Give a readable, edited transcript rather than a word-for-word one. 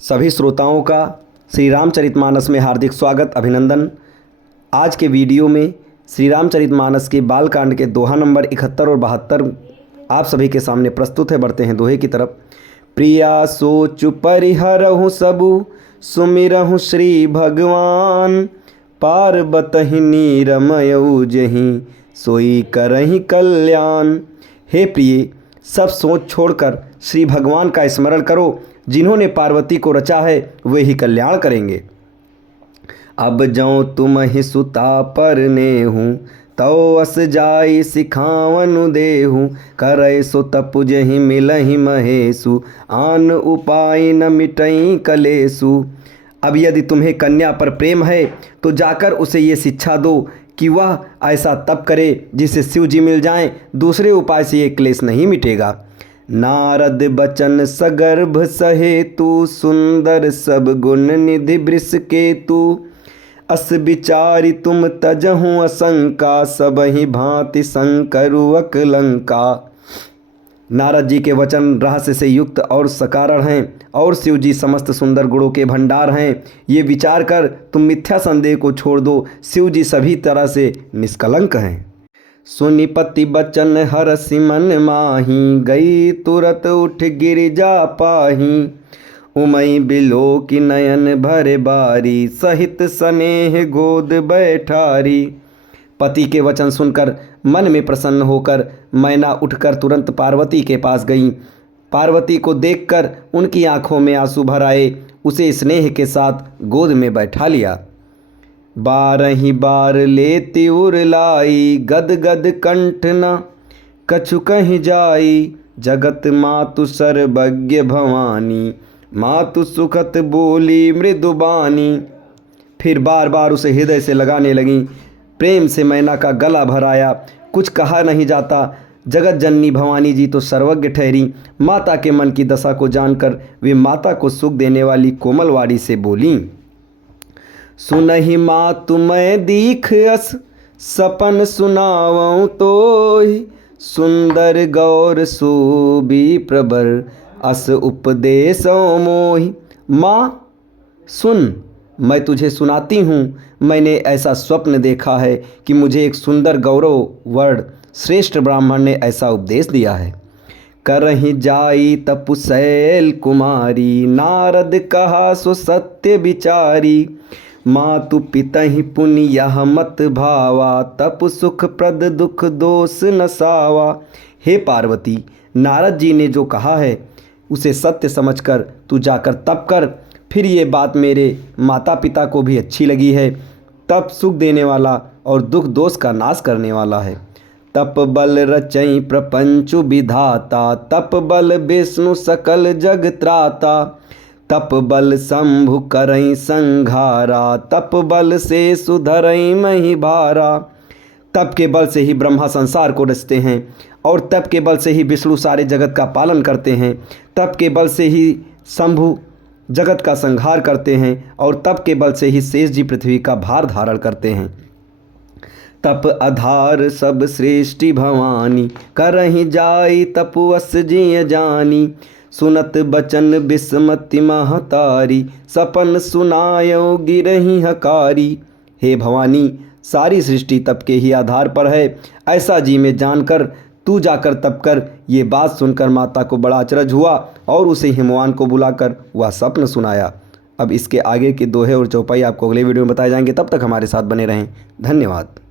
सभी श्रोताओं का श्री रामचरितमानस में हार्दिक स्वागत अभिनंदन। आज के वीडियो में श्री रामचरितमानस के बालकांड के दोहा नंबर 71 और 72 आप सभी के सामने प्रस्तुत है। बढ़ते हैं दोहे की तरफ। प्रिया सोचु परिहरहु सबु सुमिरहु श्री भगवान, पार्वतहि नीरमयउ जहि सोई करहि कल्याण। हे प्रिय, सब सोच छोड़कर श्री भगवान का स्मरण करो। जिन्होंने पार्वती को रचा है वे ही कल्याण करेंगे। अब जौं तुम ही सुता परने हूँ, तौ अस जाई सिखावनु देहु। करय सो तपु जहि मिलहि महेशु, आन उपाय न मिटई कलेसु। अब यदि तुम्हें कन्या पर प्रेम है तो जाकर उसे ये शिक्षा दो कि वह ऐसा तप करे जिससे शिव जी मिल जाएं। दूसरे उपाय से ये क्लेश नहीं मिटेगा। नारद बचन सगर्भ सहेतु, सुंदर सब गुण निधि वृष केतु। अस विचारि तुम तजहु असंका, सबहि भांति संकरु अकलंका। नारद जी के वचन रहस्य से युक्त और सकारण हैं और शिव जी समस्त सुंदर गुणों के भंडार हैं। ये विचार कर तुम मिथ्या संदेह को छोड़ दो। शिव जी सभी तरह से निष्कलंक हैं। सुनि पति बचन हरसि मन माही, गई तुरत उठ गिरिजा पाही। उमई बिलो की नयन भरे बारी, सहित स्नेह गोद बैठारी। पति के वचन सुनकर मन में प्रसन्न होकर मैना उठकर तुरंत पार्वती के पास गई। पार्वती को देखकर उनकी आंखों में आंसू भर आए। उसे स्नेह के साथ गोद में बैठा लिया। बारही बार लेती उर लाई, गद गद कंठ न कछु कहीं जाई। जगत मातु सर्वज्ञ भवानी, मातु सुखत बोली मृदुबानी। फिर बार बार उसे हृदय से लगाने लगी। प्रेम से मैना का गला भराया। कुछ कहा नहीं जाता। जगत जननी भवानी जी तो सर्वज्ञ ठहरी। माता के मन की दशा को जानकर वे माता को सुख देने वाली कोमल वाणी से बोली। सुनहि मातु मैं दीख अस, सपन सुनावऊँ तोहि। सुंदर गौर सूबी प्रबर, अस उपदेशों मोहि। माँ सुन, मैं तुझे सुनाती हूँ। मैंने ऐसा स्वप्न देखा है कि मुझे एक सुंदर गौरव वर्ण श्रेष्ठ ब्राह्मण ने ऐसा उपदेश दिया है। करहि जाई तपु शैल कुमारी, नारद कहा सो सत्य विचारी। मातु पितहि पुनि यह मत भावा, तप सुख प्रद दुख दोष नसावा। हे पार्वती, नारद जी ने जो कहा है उसे सत्य समझकर तू जाकर तप कर। फिर ये बात मेरे माता पिता को भी अच्छी लगी है। तप सुख देने वाला और दुख दोष का नाश करने वाला है। तप बल रचई प्रपंचु विधाता, तप बल विष्णु सकल जग त्राता। तप बल शंभु करई संघारा, तप बल से सुधरई मही भारा। तप के बल से ही ब्रह्मा संसार को रचते हैं और तप के बल से ही विष्णु सारे जगत का पालन करते हैं। तप के बल से ही शंभु जगत का संहार करते हैं और तप के बल से ही शेष जी पृथ्वी का भार धारण करते हैं। तप आधार सब श्रेष्ठी भवानी, करहि जाई तपुअस जिय जानी। सुनत बचन बिस्मति महतारी, सपन सुनायो गिरहि हकारी। हे भवानी, सारी सृष्टि तप के ही आधार पर है ऐसा जी में जानकर तू जाकर तप कर। ये बात सुनकर माता को बड़ा अचरज हुआ और उसे हिमवान को बुलाकर वह स्वप्न सुनाया। अब इसके आगे के दोहे और चौपाई आपको अगले वीडियो में बताए जाएंगे। तब तक हमारे साथ बने रहें। धन्यवाद।